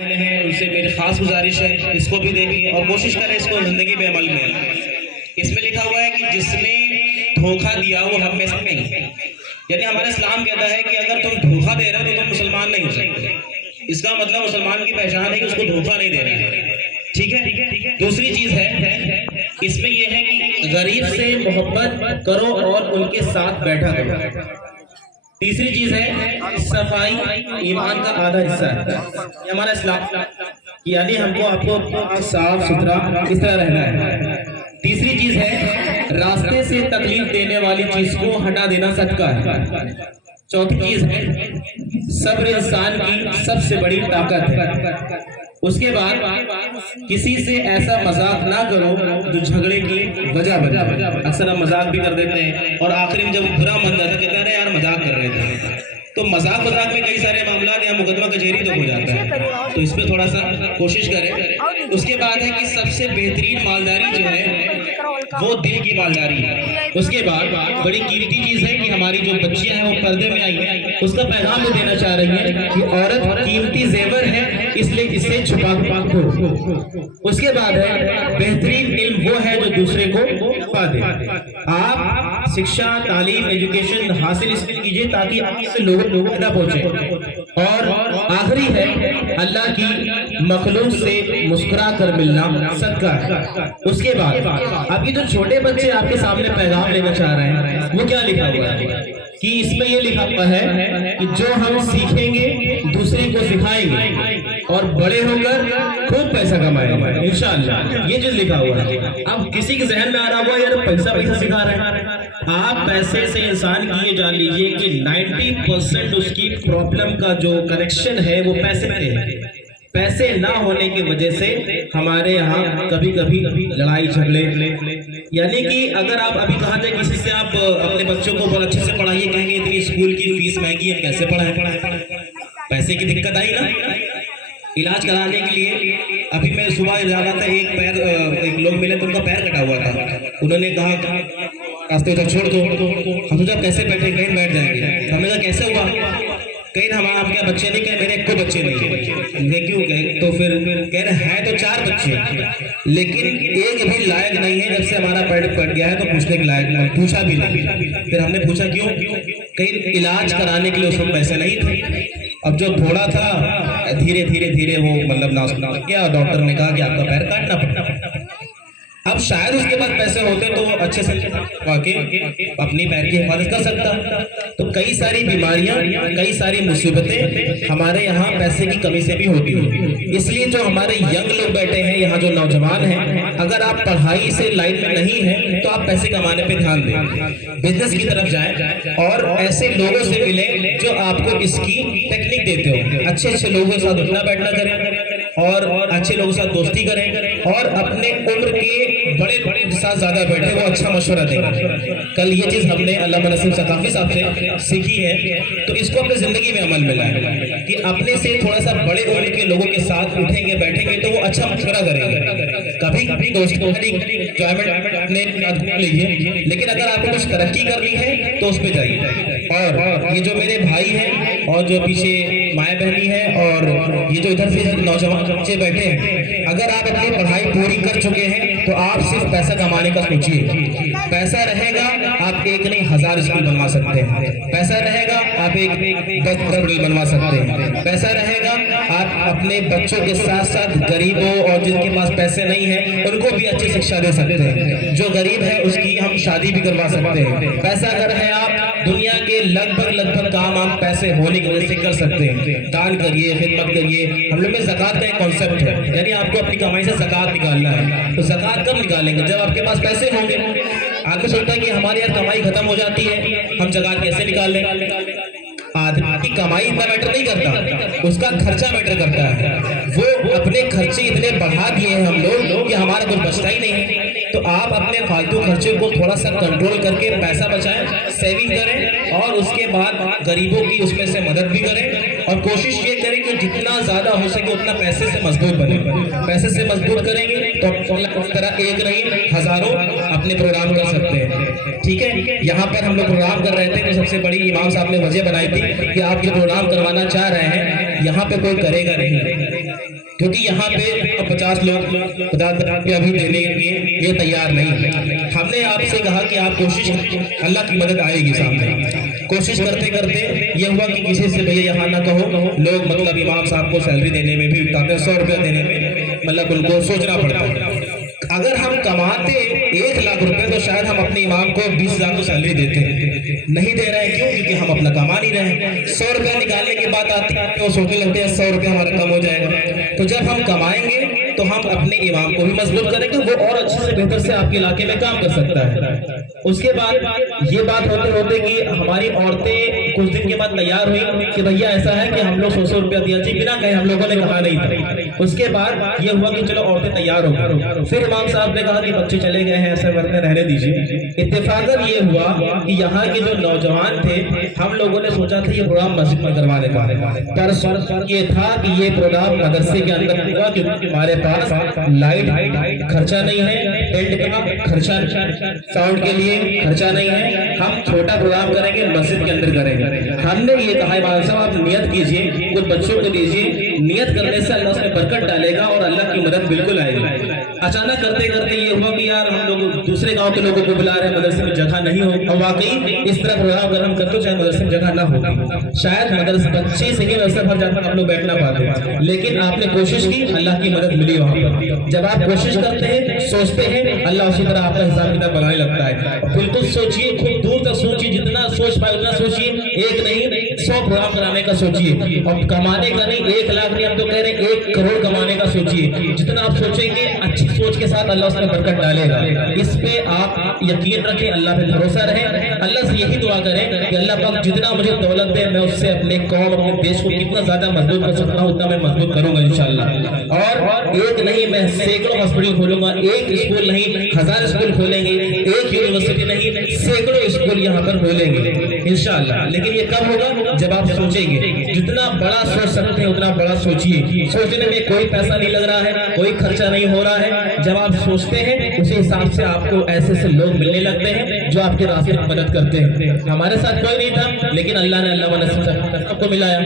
ہیں ان سے میری خاص گزارش ہے اس کو بھی دیکھیے اور کوشش کریں اس کو زندگی میں عمل میں. اس میں لکھا ہوا ہے کہ جس نے دھوکہ دیا وہ ہم میں سے نہیں. یعنی ہمارا اسلام کہتا ہے کہ اگر تم دھوکہ دے رہے ہو تو تم مسلمان نہیں ہو سکتے. اس کا مطلب مسلمان کی پہچان ہے کہ اس کو دھوکہ نہیں دینا. ٹھیک ہے. دوسری چیز ہے اس میں یہ ہے کہ غریب سے محبت کرو اور ان کے ساتھ بیٹھا کرو. تیسری چیز ہے صفائی ایمان کا آدھا حصہ ہے. یہ ہمارا اسلام یعنی ہم کو آپ کو صاف ستھرا اس طرح رہنا ہے. تیسری چیز ہے راستے سے تکلیف دینے والی چیز کو ہٹا دینا صدقہ ہے. چوتھی چیز ہے صبر انسان کی سب سے بڑی طاقت ہے. اس کے بعد کسی سے ایسا مذاق نہ کرو جو جھگڑے کی وجہ بنے. اکثر ہم مذاق بھی کر دیتے ہیں اور آخری میں جب برا من آتا ہے کہتے ہیں یار مذاق کر رہے تھے. تو مذاق میں کئی سارے معاملات یا مقدمہ کچہری تو ہو جاتا ہے. تو اس پہ تھوڑا سا کوشش کریں. اس کے بعد ہے کہ سب سے بہترین مالداری جو ہے وہ دل کی مالداری ہے. اس کے بعد بڑی قیمتی چیز ہے کہ ہماری جو بچیاں ہیں وہ پردے میں آئی ہیں. اس کا پیغام بھی دینا چاہ رہی ہیں کہ عورت قیمتی زیور ہے اس لیے اسے چھپا رکھو. اس کے بعد ہے بہترین علم وہ ہے جو دوسرے کو پا دے. آپ شکشا تعلیم ایجوکیشن حاصل اس لیے کیجئے تاکہ آپ سے لوگوں تک پہنچے. اور آخری ہے اللہ کی مخلوق سے مسکرا کر ملنا صدقہ ہے. اس کے بعد آپ کی جو چھوٹے بچے آپ کے سامنے پیغام لینا چاہ رہے ہیں وہ کیا لکھا ہوا ہے کہ اس میں یہ لکھا ہوا ہے کہ جو ہم سیکھیں گے دوسرے کو سکھائیں گے اور بڑے ہو کر خوب پیسہ کمائیں گے انشاءاللہ. یہ چیز لکھا ہوا ہے. اب کسی کے ذہن میں آ رہا ہوا یار پیسہ سکھا رہے ہیں. آپ پیسے سے انسان کی یہ جان لیجئے کہ 90% اس کی پرابلم کا جو کنیکشن ہے وہ پیسے سے ہے. پیسے نہ ہونے کی وجہ سے ہمارے یہاں کبھی لڑائی جھگڑے. یعنی کہ اگر آپ ابھی کہا جائے کسی سے آپ اپنے بچوں کو بہت اچھے سے پڑھائیے کہیں گے اتنی اسکول کی فیس مہنگی ہے کیسے پڑھائیں. پیسے کی دقت آئی نا. علاج کرانے کے لیے ابھی میں صبح جا رہا تھا ایک لوگ ملے تو ان کا پیر کٹا ہوا تھا. انہوں نے کہا راستے ادھر چھوڑ دو. ہم تو جب کیسے بیٹھے کہیں بیٹھ جائیں گے. ہم نے کہا کیسے ہوا کہیں ہمارے آپ کے بچے نہیں کہ میرے کوئی بچے نہیں. کیوں کہیں تو پھر کہہ رہے ہیں تو 4 بچے لیکن ایک بھی لائق نہیں ہے. جب سے ہمارا پیٹ پڑ گیا ہے تو پوچھنے کے لائق نہیں. پوچھا بھی نہیں. پھر ہم نے پوچھا کیوں کہیں علاج کرانے کے لیے اس وقت پیسے نہیں تھے. اب جو تھوڑا تھا دھیرے وہ مطلب ناس کیا. ڈاکٹر نے کہا کہ آپ کا پیر کاٹنا پڑتا. اب شاید اس کے بعد پیسے ہوتے تو اچھے سے واقعی اپنی پیر کی حفاظت کر سکتا. تو کئی ساری بیماریاں کئی ساری مصیبتیں ہمارے یہاں پیسے کی کمی سے بھی ہوتی ہیں. اس لیے جو ہمارے ینگ لوگ بیٹھے ہیں یہاں جو نوجوان ہیں اگر آپ پڑھائی سے لائن میں نہیں ہیں تو آپ پیسے کمانے پہ دھیان دیں. بزنس کی طرف جائیں اور ایسے لوگوں سے ملیں جو آپ کو اس کی ٹیکنک دیتے ہو. اچھے لوگوں کے ساتھ اٹھنا بیٹھنا کریں اور اچھے لوگوں کے ساتھ دوستی کریں اور اپنے عمر کے بڑے کے ساتھ زیادہ بیٹھے وہ اچھا مشورہ دیں گے. کل یہ چیز ہم نے علامہ نسیم ثقافی صاحب سے سیکھی ہے تو اس کو اپنے زندگی میں عمل میں لائیں کہ اپنے سے تھوڑا سا بڑے عمر کے لوگوں کے ساتھ اٹھیں گے بیٹھیں گے تو وہ اچھا مشورہ کریں گے. کبھی دوستوں اپنے لیجیے لیکن اگر آپ کو کچھ ترقی کرنی ہے تو اس پہ جائیے. اور یہ جو میرے بھائی ہیں اور جو پیچھے مائیں بہنی ہے اور یہ جو ادھر سے نوجوان بچے بیٹھے ہیں اگر آپ اپنی پڑھائی پوری کر چکے ہیں تو آپ صرف پیسہ کمانے کا سوچیے. پیسہ رہے گا آپ 1 نہیں 1000 اسکول بنوا سکتے ہیں. پیسہ رہے گا آپ 10 ہاسپٹل بنوا سکتے ہیں. پیسہ رہے گا آپ اپنے بچوں کے ساتھ ساتھ غریبوں اور جن کے پاس پیسے نہیں ہیں ان کو بھی اچھی شکشا دے سکتے ہیں. جو غریب ہے اس کی ہم شادی بھی کروا سکتے ہیں. پیسہ اگر ہے آپ دنیا کے لگ بھگ کام آپ پیسے ہونے کی وجہ سے کر سکتے ہیں. دان کریے خدمت کریے. ہم لوگ میں زکوٰۃ کا ایک کانسیپٹ ہے یعنی آپ کو اپنی کمائی سے زکوٰۃ نکالنا ہے. تو زکوٰۃ کب نکالیں گے جب آپ کے پاس پیسے ہوں گے. آدمی سوچتا ہے کہ ہماری یار کمائی ختم ہو جاتی ہے ہم زکوٰۃ کیسے نکال لیں. آدمی کی کمائی اتنا میٹر نہیں کرتا اس کا خرچہ میٹر کرتا ہے. وہ اپنے خرچے اتنے بڑھا دیے ہیں ہم لوگ کہ ہمارا کچھ بچتا ہی نہیں. تو آپ اپنے فالتو خرچے کو تھوڑا سا کنٹرول کر کے پیسہ بچائیں سیونگ کریں اور اس کے بعد غریبوں کی اس میں سے مدد بھی کریں اور کوشش یہ کریں کہ جتنا زیادہ ہو سکے اتنا پیسے سے مضبوط بنے. پیسے سے مضبوط کریں گے تو اس طرح ایک نہیں ہزاروں اپنے پروگرام کر سکتے ہیں. ٹھیک ہے, یہاں پر ہم لوگ پروگرام کر رہے تھے تو سب سے بڑی امام صاحب نے وجہ بنائی تھی کہ آپ جو پروگرام کروانا چاہ رہے ہیں یہاں پہ کوئی کرے گا نہیں, کیونکہ یہاں پہ 50 لوگ 50 روپیہ بھی دینے کے لیے یہ تیار نہیں. ہم نے آپ سے کہا کہ آپ کوشش, اللہ کی مدد آئے گی سامنے. کوشش کرتے کرتے یہ ہوا کہ کسی سے بھیا یہاں نہ کہو, لوگ مطلب امام صاحب کو سیلری دینے میں بھی 100 روپیہ دینے میں مطلب ان کو سوچنا پڑتا ہے. اگر ہم کماتے 1 لاکھ روپے تو شاید ہم اپنے امام کو 20,000 تو سیلری دیتے. نہیں دے رہے ہیں, کیوں؟ کیونکہ ہم اپنا کما نہیں رہے ہیں. 100 روپیہ نکالنے کی بات آتی ہے تو سوچنے لگتے ہیں 100 روپیہ ہمارا کم ہو جائے گا. تو جب ہم کمائیں گے تو ہم اپنے امام کو بھی مضبوط کریں گے, وہ اور اچھے سے بہتر سے آپ کے علاقے میں کام کر سکتا ہے. اس کے بعد یہ بات ہوتے ہوتے کہ ہماری عورتیں کچھ دن کے بعد تیار ہوئی کہ بھیا ایسا ہے کہ ہم لوگ 100 روپیہ دیا جی, بنا کہیں ہم لوگوں نے کہا نہیں تھا. اس کے بعد یہ ہوا کہ چلو عورتیں تیار ہو گئی. پھر امام صاحب نے کہا کہ بچے چلے گئے ہیں ایسے ورنہ رہنے دیجیے. اتفاقاً یہ ہوا کہ یہاں کے جو نوجوان تھے ہم لوگوں نے سوچا تھا یہ پروگرام مسجد میں کروانے کا, پر یہ تھا کہ یہ پروگرام مدرسے کے اندر ہوگا کیونکہ ہمارے پاس لائٹ خرچہ نہیں ہے, ٹینٹ کا خرچہ, ساؤنڈ کے لیے خرچہ نہیں ہے. ہم چھوٹا پروگرام کریں گے, مسجد کے اندر کریں گے. ہم نے یہ کہا امام صاحب آپ نیت کیجئے, کچھ بچوں کو دیجئے, نیت کرنے سے اللہ اس میں برکت ڈالے گا اور اللہ کی مدد بالکل آئے گی. اچانک کرتے کرتے یہ ہوا کہ یار ہم لوگ دوسرے گاؤں کے لوگوں کو بلا رہے ہیں, مدرسے میں جگہ نہیں ہو. اور واقعی اس طرح پروگرام اگر ہم کرتے چاہے مدرسے میں جگہ نہ ہوگی, شاید مدرسے بچے سے ہی مدرسے بھر جاتا ہم لوگ بیٹھ نہ پاتے. لیکن آپ نے کوشش کی, اللہ کی مدد ملی وہاں پر. جب آپ کوشش کرتے ہیں, سوچتے ہیں, اللہ اسی طرح آپ کا حساب کتاب بنانے لگتا ہے. بالکل سوچیے, خود دور تک سوچیے, جتنا سوچ پائے اتنا سوچیے. 1 نہیں 100 پروگرام کرانے کا سوچیے, اور کمانے کا نہیں 1 لاکھ نہیں, ہم تو کہہ رہے ہیں 1 کروڑ کمانے کا سوچیے. جتنا آپ سوچیں گے اچھی سوچ کے ساتھ اللہ اس میں برکت ڈالے گا. اس پہ آپ یقین رکھیں, اللہ پہ بھروسہ رہے. اللہ سے یہی دعا کریں کہ اللہ پاک جتنا مجھے دولت دے میں اس سے اپنے قوم اپنے دیش کو کتنا زیادہ مضبوط کر سکتا ہوں اتنا میں مضبوط کروں گا انشاءاللہ. اور 1 نہیں میں سینکڑوں ہاسپٹل کھولوں گا, 1 اسکول نہیں 1000 اسکول کھولیں گے, 1 یونیورسٹی نہیں سینکڑوں اسکول یہاں پر کھولیں گے انشاءاللہ. لیکن یہ کب ہوگا؟ جب آپ سوچیں گے. جتنا بڑا سوچ سکتے ہیں اتنا بڑا سوچیے. سوچنے میں کوئی پیسہ نہیں لگ رہا ہے, کوئی خرچہ نہیں ہو رہا ہے. جب آپ سوچتے ہیں اسی حساب سے آپ کو ایسے سے لوگ ملنے لگتے ہیں جو آپ کے راستے میں مدد کرتے ہیں. ہمارے ساتھ کوئی نہیں تھا لیکن اللہ نے اللہ سب کو ملایا.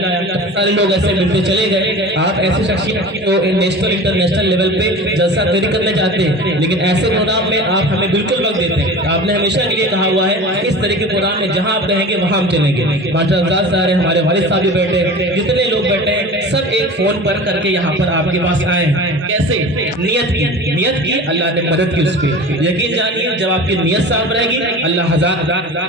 سارے لوگ ایسے ملتے چلے گئے. آپ ایسے شخصیت جو نیشنل انٹرنیشنل لیول پہ جلسہ کاری کرنے چاہتے ہیں, لیکن ایسے پروگرام میں آپ ہمیں بالکل وقت دیتے ہیں. آپ نے ہمیشہ کے لیے کہا ہوا ہے اس طرح کے پروگرام میں جہاں آپ کہیں گے وہاں ہم چلیں گے. ماسٹر افضال صاحب ہمارے والد صاحب بھی بیٹھے, جتنے لوگ بیٹھے ہیں سب ایک فون پر کر کے یہاں پر آپ کے پاس آئے ہیں. کیسے؟ نیت کی اللہ نے مدد کی. اس پہ یقین جانیے, جب آپ کی نیت صاف رہے گی اللہ 1000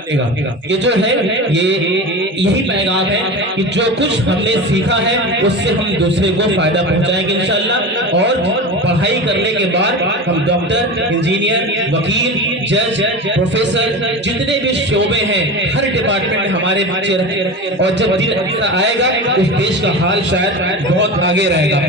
دے گا. یہ جو ہے یہی پیغام ہے کہ جو کچھ ہم نے سیکھا ہے اس سے ہم دوسرے کو فائدہ پہنچائیں گے انشاءاللہ. اور پڑھائی کرنے کے بعد ہم ڈاکٹر, انجینئر, وکیل, جج, پروفیسر, جتنے بھی شعبے ہیں ہر ڈپارٹمنٹ میں ہمارے بچے رہے. اور جب دن ایسا آئے گا اس دیش کا حال شاید بہت آگے رہے گا.